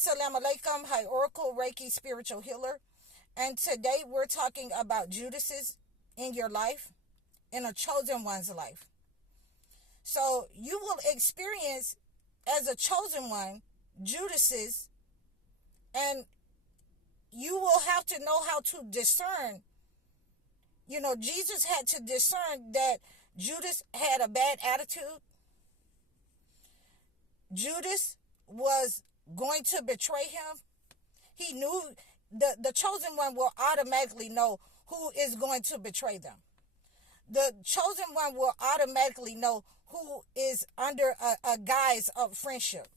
Salam Alaikum. Hi, Oracle Reiki Spiritual Healer. And today we're talking about Judases in your life, in a chosen one's life. So you will experience, as a chosen one, Judases, and you will have to know how to discern. Jesus had to discern that Judas had a bad attitude. Judas was going to betray him. He knew the chosen one will automatically know who is going to betray them. The chosen one will automatically know who is under a guise of friendship.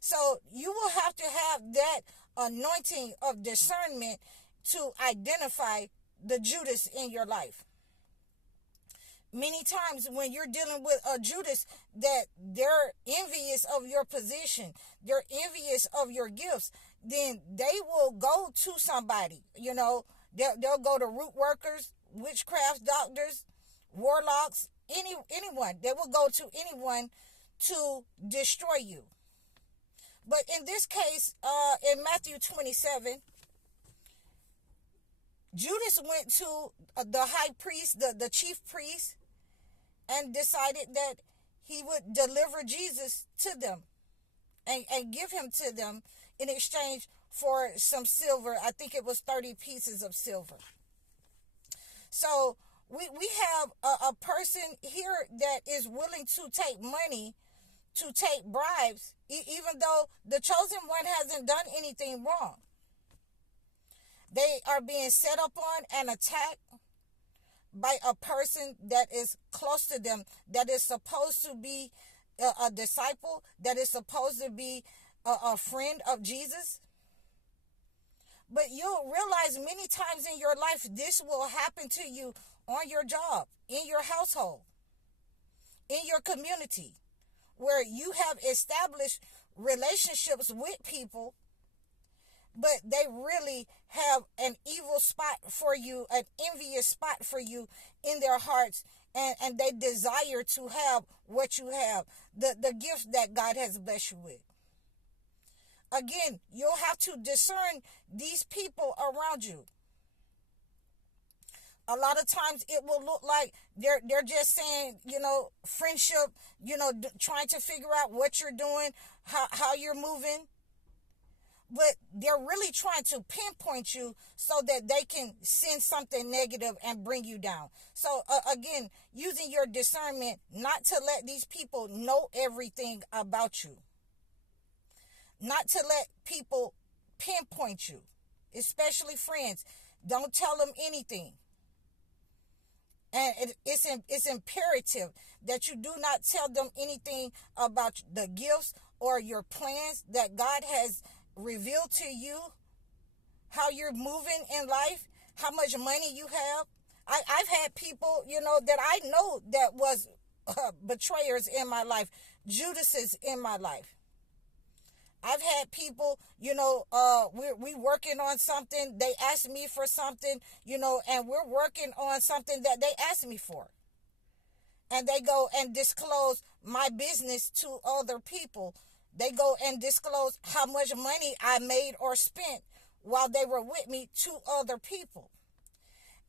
So you will have to have that anointing of discernment to identify the Judas in your life. Many times when you're dealing with a Judas, that they're envious of your position, they're envious of your gifts, then they will go to somebody. They'll go to root workers, witchcraft doctors, warlocks, anyone. They will go to anyone to destroy you. But in this case, in Matthew 27, Judas went to the high priest, the chief priest, and decided that he would deliver Jesus to them and give him to them in exchange for some silver. I think it was 30 pieces of silver. So we have a person here that is willing to take money, to take bribes, even though the chosen one hasn't done anything wrong. They are being set up on and attacked by a person that is close to them, that is supposed to be a disciple, that is supposed to be a friend of Jesus. But you'll realize many times in your life, this will happen to you on your job, in your household, in your community, where you have established relationships with people, but they really have an evil spot for you, an envious spot for you in their hearts, and they desire to have what you have, the gift that God has blessed you with. Again, you'll have to discern these people around you. A lot of times it will look like they're just saying, friendship, trying to figure out what you're doing, how you're moving. But they're really trying to pinpoint you so that they can send something negative and bring you down. So again, using your discernment not to let these people know everything about you. Not to let people pinpoint you, especially friends. Don't tell them anything. And it's imperative that you do not tell them anything about the gifts or your plans that God has revealed to you, how you're moving in life, how much money you have. I've had people, that I know that was betrayers in my life, Judases in my life. I've had people, we working on something. They ask me for something, and we're working on something that they asked me for. And they go and disclose my business to other people. They go and disclose how much money I made or spent while they were with me to other people.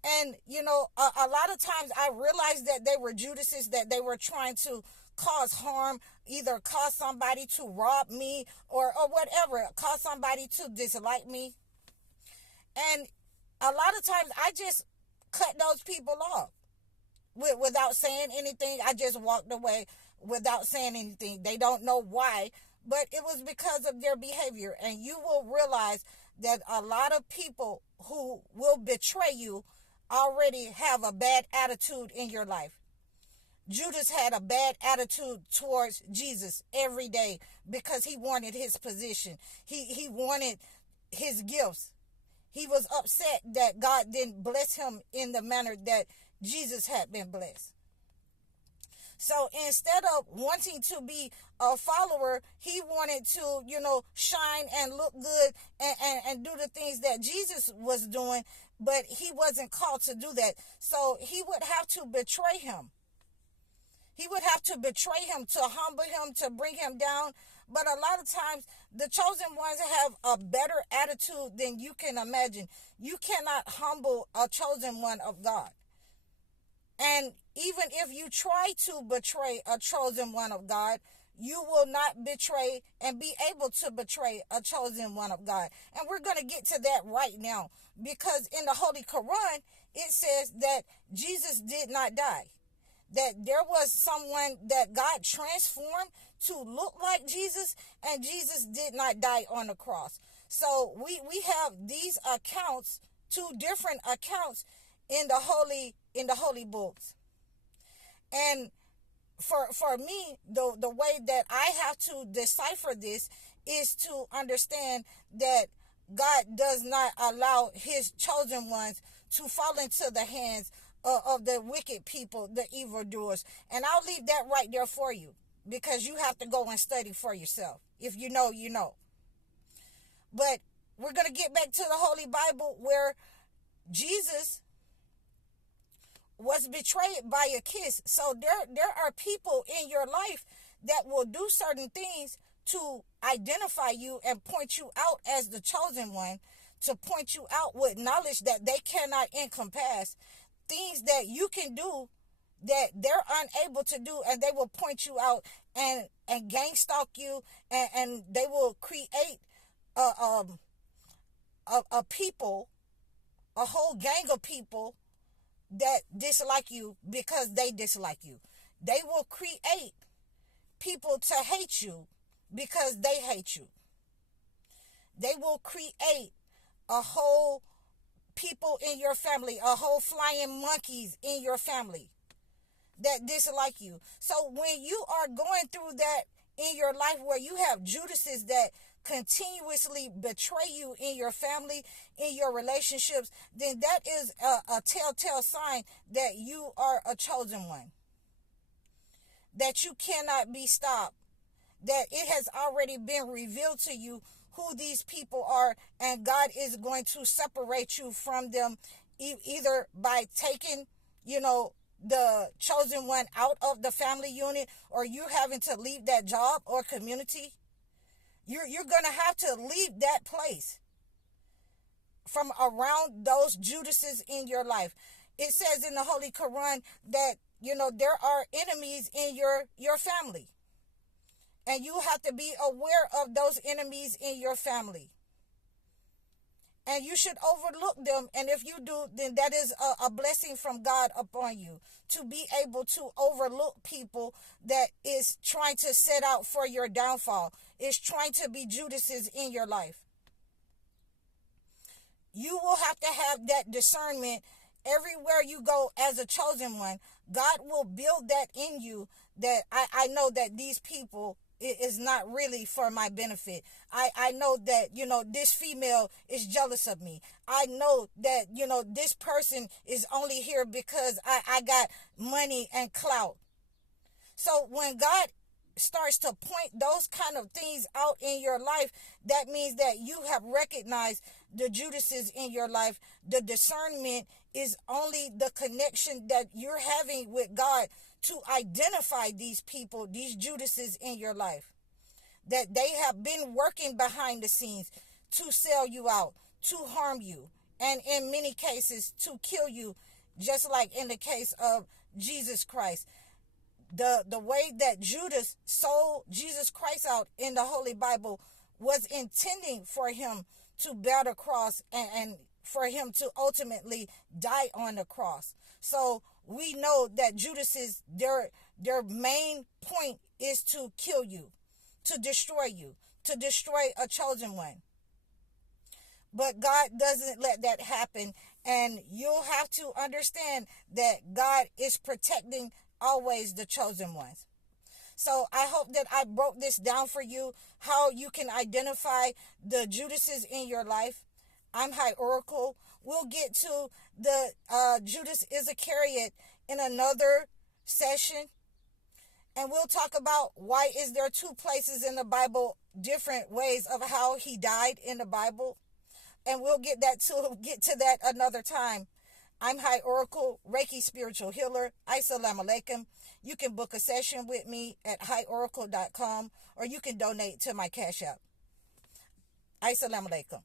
And, a lot of times I realized that they were Judases, that they were trying to cause harm, either cause somebody to rob me or whatever, cause somebody to dislike me. And a lot of times I just cut those people off without saying anything. I just walked away without saying anything. They don't know why, but it was because of their behavior. And you will realize that a lot of people who will betray you already have a bad attitude in your life. Judas had a bad attitude towards Jesus every day because he wanted his position. He wanted his gifts. He was upset that God didn't bless him in the manner that Jesus had been blessed. So instead of wanting to be a follower, he wanted to, shine and look good and do the things that Jesus was doing, but he wasn't called to do that. So he would have to betray him. He would have to betray him, to humble him, to bring him down. But a lot of times, the chosen ones have a better attitude than you can imagine. You cannot humble a chosen one of God. And even if you try to betray a chosen one of God, you will not betray and be able to betray a chosen one of God. And we're going to get to that right now, because in the Holy Quran, it says that Jesus did not die. That there was someone that God transformed to look like Jesus, and Jesus did not die on the cross. So we have these accounts, two different accounts in the holy books. And for me, the way that I have to decipher this is to understand that God does not allow his chosen ones to fall into the hands of the wicked people, the evildoers. And I'll leave that right there for you, because you have to go and study for yourself. If you know, you know. But we're going to get back to the Holy Bible, where Jesus was betrayed by a kiss. So there are people in your life that will do certain things to identify you and point you out as the chosen one, to point you out with knowledge that they cannot encompass, things that you can do that they're unable to do, and they will point you out and gang stalk you, and they will create a people, a whole gang of people that dislike you because they dislike you. They will create people to hate you because they hate you. They will create a whole people in your family, a whole flying monkeys in your family that dislike you. So when you are going through that in your life, where you have Judases that continuously betray you in your family, in your relationships, then that is a telltale sign that you are a chosen one, that you cannot be stopped, that it has already been revealed to you who these people are, and God is going to separate you from them, either by taking, the chosen one out of the family unit, or you having to leave that job or community. You're going to have to leave that place from around those Judases in your life. It says in the Holy Quran that, there are enemies in your family. And you have to be aware of those enemies in your family. And you should overlook them. And if you do, then that is a blessing from God upon you, to be able to overlook people that is trying to set out for your downfall, is trying to be Judases in your life. You will have to have that discernment everywhere you go as a chosen one. God will build that in you, that I know that these people is not really for my benefit. I know that, this female is jealous of me. I know that, this person is only here because I got money and clout. So when God starts to point those kind of things out in your life, that means that you have recognized the Judases in your life. The discernment is only the connection that you're having with God to identify these people, these Judases in your life, that they have been working behind the scenes to sell you out, to harm you, and in many cases to kill you, just like in the case of Jesus Christ. The way that Judas sold Jesus Christ out in the Holy Bible was intending for him to bear the cross, and for him to ultimately die on the cross. So we know that Judas is their main point is to kill you, to destroy a chosen one. But God doesn't let that happen, and you'll have to understand that God is protecting always the chosen ones. So I hope that I broke this down for you, how you can identify the Judases in your life. I'm High Oracle. We'll get to the Judas Iscariot in another session. And we'll talk about why is there two places in the Bible, different ways of how he died in the Bible. And we'll get to that another time. I'm High Oracle, Reiki spiritual healer. Assalamu alaikum. You can book a session with me at highoracle.com, or you can donate to my Cash App. Assalamu alaikum.